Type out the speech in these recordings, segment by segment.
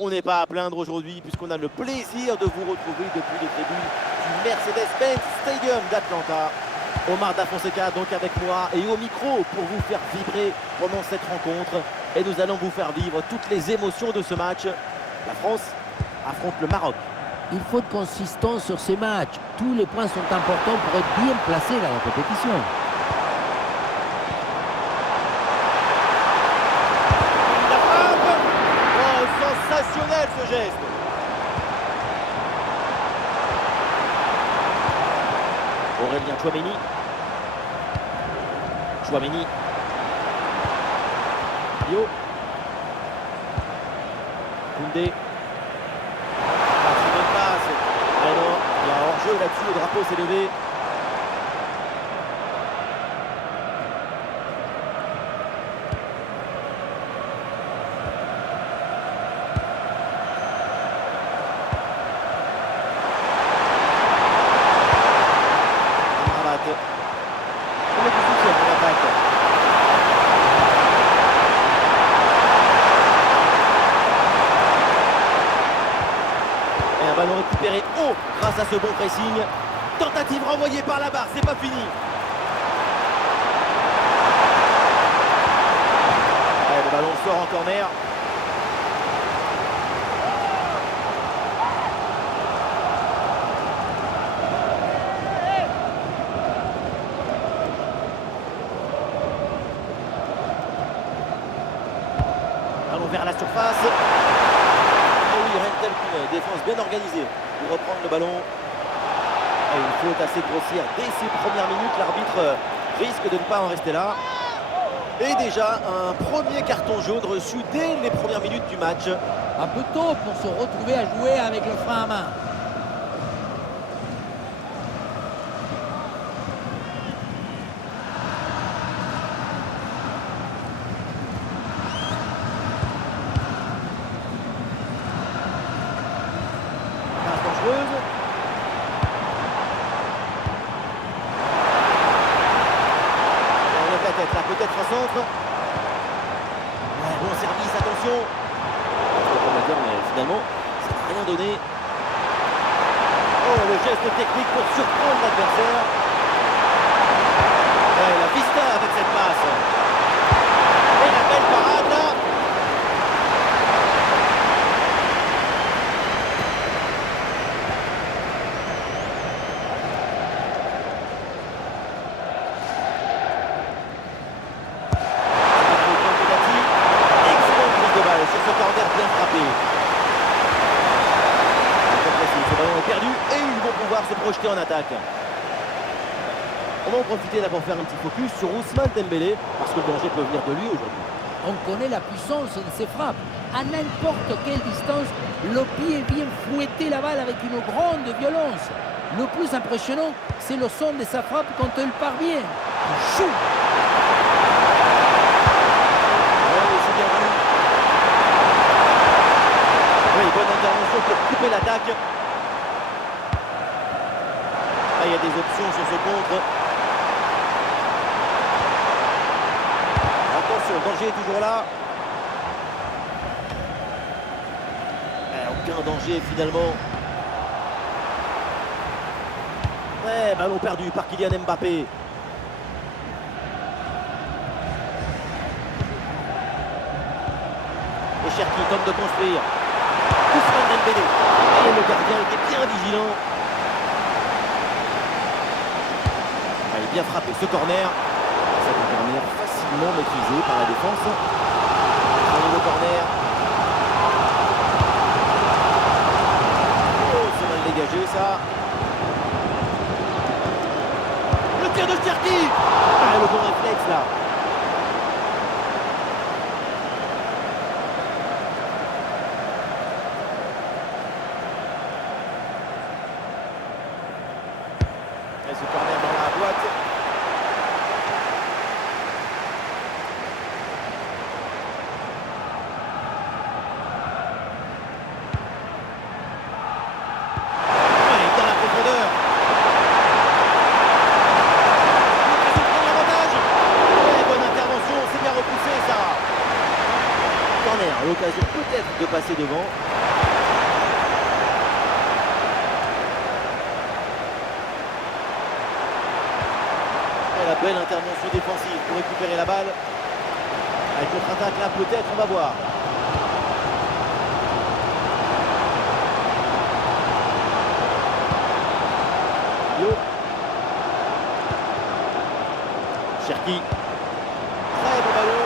On n'est pas à plaindre aujourd'hui puisqu'on a le plaisir de vous retrouver depuis les tribunes du Mercedes-Benz Stadium d'Atlanta. Omar Da Fonseca donc avec moi et au micro pour vous faire vibrer pendant cette rencontre. Et nous allons vous faire vivre toutes les émotions de ce match. La France affronte le Maroc. Il faut de consistance sur ces matchs. Tous les points sont importants pour être bien placés dans la compétition. La frappe! Oh, sensationnel ce geste! Aurélien Tchouaméni. Tchouaméni. Yo. Koundé. Ah non, il y a hors-jeu là-dessus, le drapeau s'est levé. Amrabat. On met du soutien pour l'attaque. Et un ballon récupéré haut grâce à ce bon pressing. Tentative renvoyée par la barre, c'est pas fini. Ouais, le ballon sort en corner. Ballon vers la surface. Et oui, Rentel, une défense bien organisée pour reprendre le ballon. Et une faute assez grossière dès ses premières minutes. L'arbitre risque de ne pas en rester là. Et déjà un premier carton jaune reçu dès les premières minutes du match. Un peu tôt pour se retrouver à jouer avec le frein à main. Passe dangereuse. On lève la tête là, peut-être un centre. Ouais, bon service, attention. On va dire, mais finalement, ça n'a rien donné. Oh, le geste technique pour surprendre l'adversaire. Ouais, la vista avec cette passe. Et la belle parade là. Excellente prise de balle sur ce corner bien frappé. Ce ballon est perdu et ils vont pouvoir se projeter en attaque. On va en profiter là pour faire un petit focus sur Ousmane Dembélé parce que le danger peut venir de lui aujourd'hui. On connaît la puissance de ses frappes. À n'importe quelle distance, le pied vient fouetter la balle avec une grande violence. Le plus impressionnant, c'est le son de sa frappe quand elle parvient. Chou! Ouais, c'est bien vu. Oui, bonne intervention pour couper l'attaque. Ah, il y a des options sur ce contre. Attention, le danger est toujours là. Aucun danger finalement. Ouais, ballon perdu par Kylian Mbappé. Et Cherki tente de construire. Ousmane Dembélé. Et le gardien était bien vigilant. Il est bien frappé ce corner. C'est un corner facilement maîtrisé par la défense. Sur le corner. Oh, c'est mal dégagé ça. Le tir de Cherki. Ah, le bon réflexe là. Et ce corner dans la boîte. La belle intervention défensive pour récupérer la balle. Avec contre-attaque là, peut-être, on va voir. Yo. Cherki. Très bon ballon.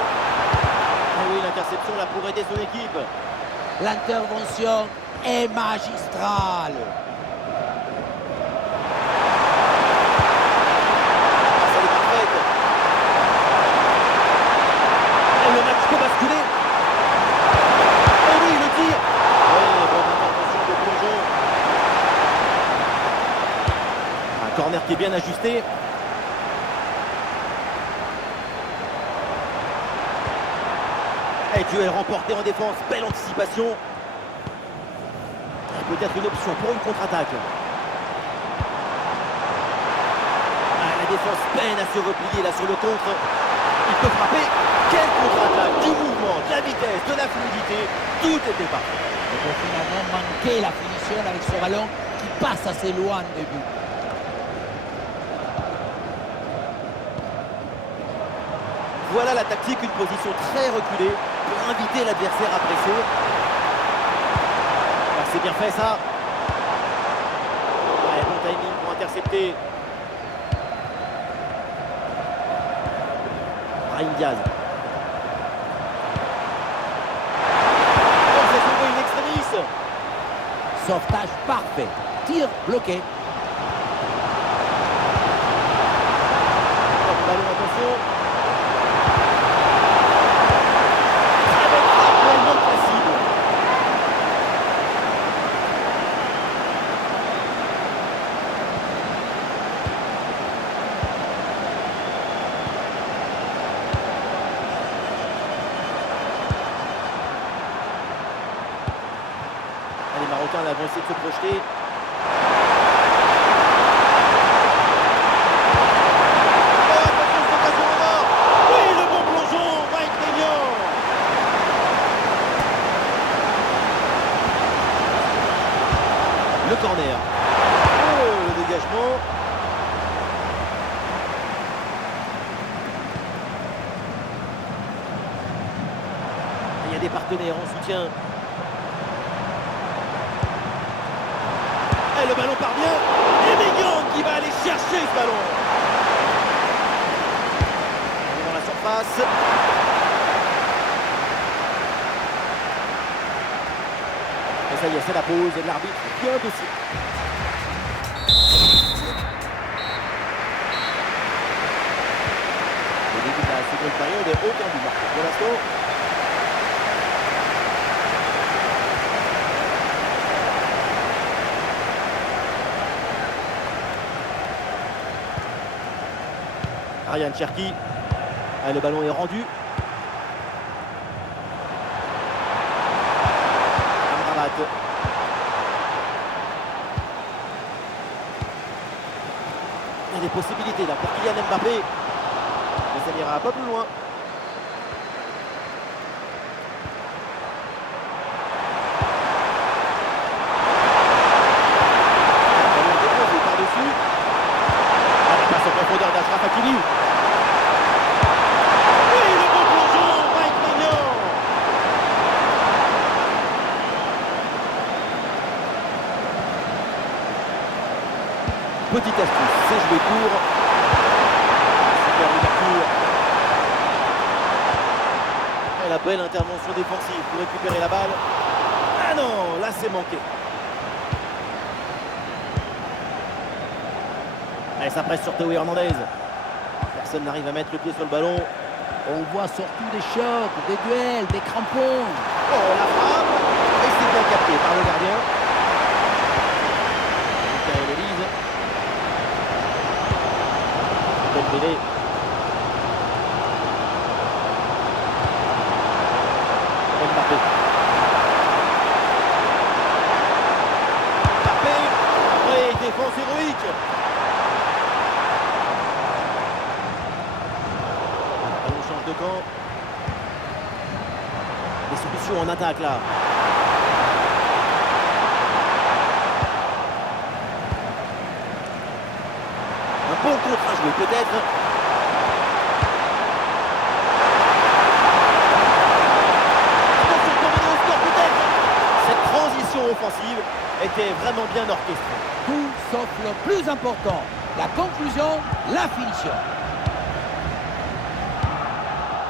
Ah oui, l'interception là pour aider son équipe. L'intervention est magistrale. Elle est parfaite. Et le match peut basculer. Oh oui, le tir. Ouais, bonne intervention de plongeon. Un corner qui est bien ajusté. Et duel remporté en défense, belle anticipation. Peut-être une option pour une contre-attaque. La défense peine à se replier là sur le contre. Il peut frapper. Quelle contre-attaque, du mouvement, de la vitesse, de la fluidité. Tout était parfait. Il peut finalement manquer la finition avec ce ballon qui passe assez loin du but. Voilà la tactique, une position très reculée pour inviter l'adversaire à presser. Ah, c'est bien fait ça. Ouais, bon timing pour intercepter. Brahim Diaz. Oh, c'est sauvé une extremis. Sauvetage parfait. Tir bloqué. Oh, ballon, attention. Les Marocains là, vont essayer de se projeter. Oh, attention, cette occasion en or. Oui, le bon plongeon, Mike Maignan. Le corner. Oh, le dégagement. Il y a des partenaires en soutien. Et le ballon parvient. Et Maignan qui va aller chercher ce ballon. Dans la surface. Et ça y est, c'est la pause et l'arbitre vient dessus. Le début de la seconde période, aucun but marqué pour l'instant. Ryan Cherki. Ah, le ballon est rendu. Amrabat. Il y a des possibilités là pour Kylian Mbappé. Mais ça n'ira pas plus loin. Ballon déposé par-dessus. Ah, la passe en profondeur d'Achraf Hakimi. Petite astuce, c'est joué court. Super ouverture. Et la belle intervention défensive pour récupérer la balle. Ah non, là c'est manqué. Allez, ça presse sur Théo Hernandez. Personne n'arrive à mettre le pied sur le ballon. On voit surtout des chocs, des duels, des crampons. Oh, la frappe. Et c'est bien capté par le gardien. Michael Elise. Dembélé. Mbappé. Mbappé. Oui, défense héroïque. Allons, change de camp. Des solutions en attaque là. Un bon contre à jouer peut-être. offensive était vraiment bien orchestrée. Tout sauf le plus important, la conclusion, la finition.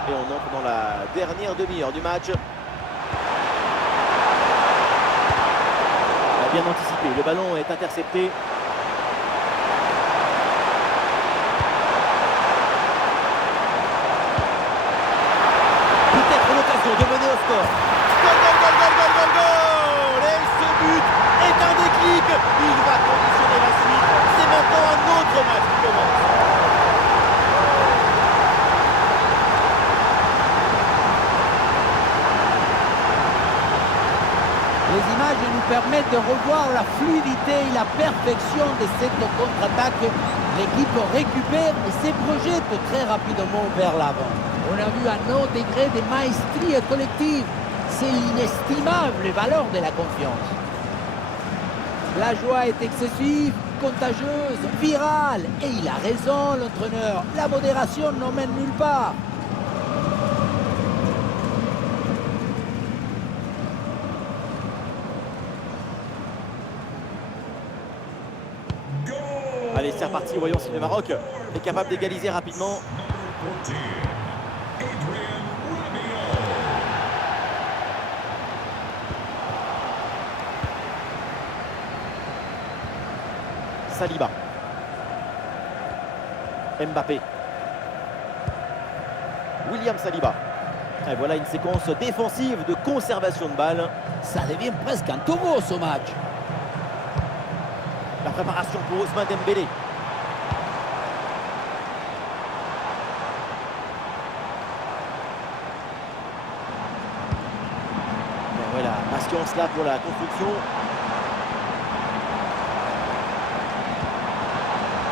Et on entre dans la dernière demi-heure du match. Bien anticipé, le ballon est intercepté. Peut-être l'occasion de mener au score. Goal, goal, goal, goal, goal, goal, goal! Et ce but est un déclic. Il va conditionner la suite. C'est maintenant un autre match qui commence. Les images nous permettent de revoir la fluidité et la perfection de cette contre-attaque. L'équipe récupère et se projette très rapidement vers l'avant. On a vu un haut degré de maestrie collective. C'est l'inestimable valeur de la confiance. La joie est excessive, contagieuse, virale. Et il a raison, l'entraîneur. La modération n'emmène nulle part. Allez, c'est reparti. Voyons si le Maroc est capable d'égaliser rapidement. Saliba. Mbappé. William Saliba. Et voilà une séquence défensive de conservation de balle. Ça devient presque un taureau ce match. La préparation pour Ousmane Dembélé. Et voilà, patience là pour la construction.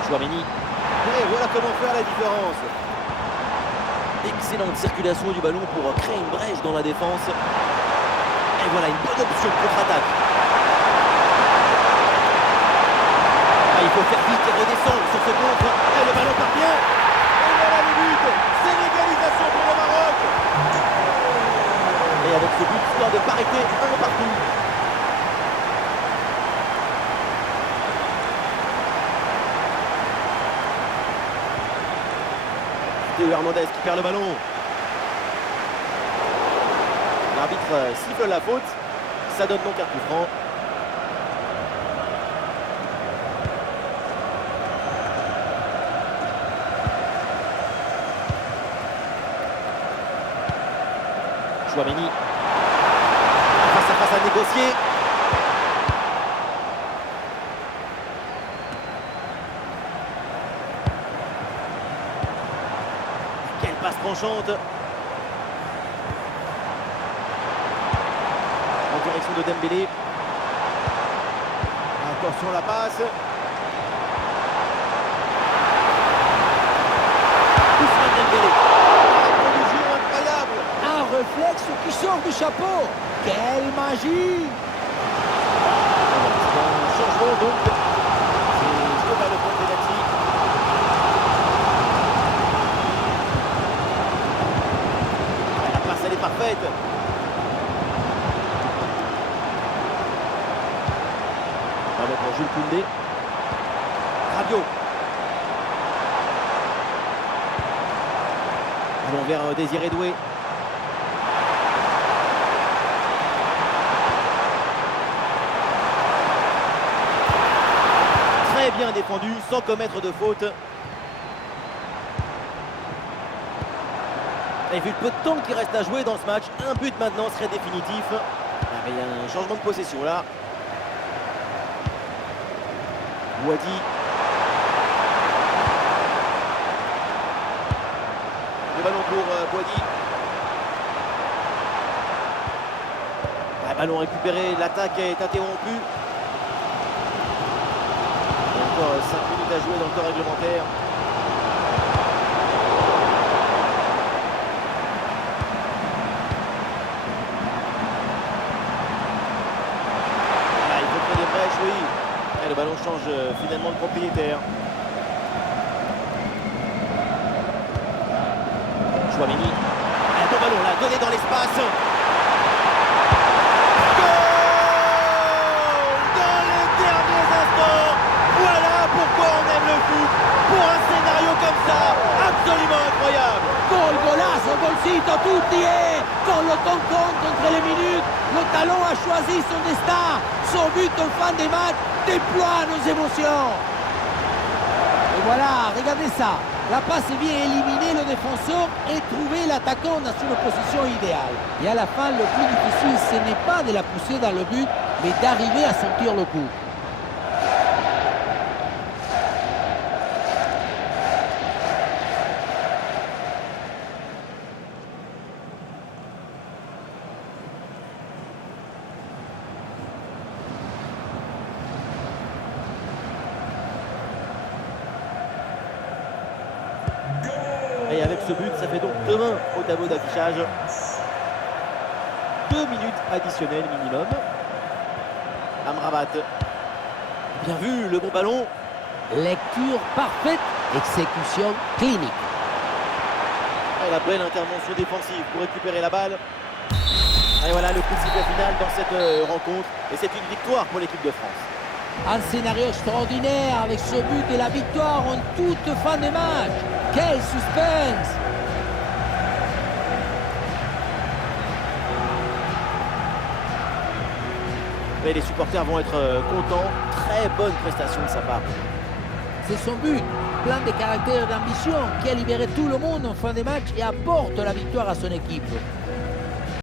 Chouameni. Et voilà comment faire la différence. Excellente circulation du ballon pour créer une brèche dans la défense. Et voilà une bonne option contre-attaque. Il faut faire vite et redescendre sur ce contre. Et le ballon part bien. Et voilà le but. C'est l'égalisation pour le Maroc. Et avec ce but, score de parité, un partout. Théo Hernandez qui perd le ballon. L'arbitre siffle la faute. Ça donne donc un coup franc. Chouameni. Face à face à négocier. Quelle passe tranchante. En direction de Dembélé. Attention à la passe. Ousmane Dembélé. Réflexe qui sort du chapeau. Quelle magie! Changement donc. C'est joué par le point penalty. La passe elle est parfaite. Ballon pour Jules Koundé. Rabiot. Ballon vers Désiré Doué. Très bien défendu, sans commettre de faute. Et vu le peu de temps qui reste à jouer dans ce match, un but maintenant serait définitif. Ah, mais il y a un changement de possession là. Wadi. Le ballon pour Wadi. Ah, ballon récupéré, l'attaque est interrompue. 5 minutes à jouer dans le temps réglementaire. Ah, il faut faire des brèches, oui. Et le ballon change finalement de propriétaire. Chouameni. Un bon ballon là, donné dans l'espace. Goal! ballon a choisi son destin. Son but en fin de match déploie nos émotions. Et voilà, regardez ça. La passe vient éliminer le défenseur et trouver l'attaquant dans une position idéale. Et à la fin, le plus difficile, ce n'est pas de la pousser dans le but, mais d'arriver à sentir le coup. Et avec ce but, ça fait donc 2-1 au tableau d'affichage. 2 minutes additionnelles minimum. Amrabat. Bien vu, le bon ballon. Lecture parfaite, exécution clinique. Et la belle intervention défensive pour récupérer la balle. Et voilà le coup de sifflet final dans cette rencontre. Et c'est une victoire pour l'équipe de France. Un scénario extraordinaire avec ce but et la victoire en toute fin de match. Quel suspense! Et les supporters vont être contents. Très bonne prestation de sa part. C'est son but, plein de caractère et d'ambition, qui a libéré tout le monde en fin de match et apporte la victoire à son équipe.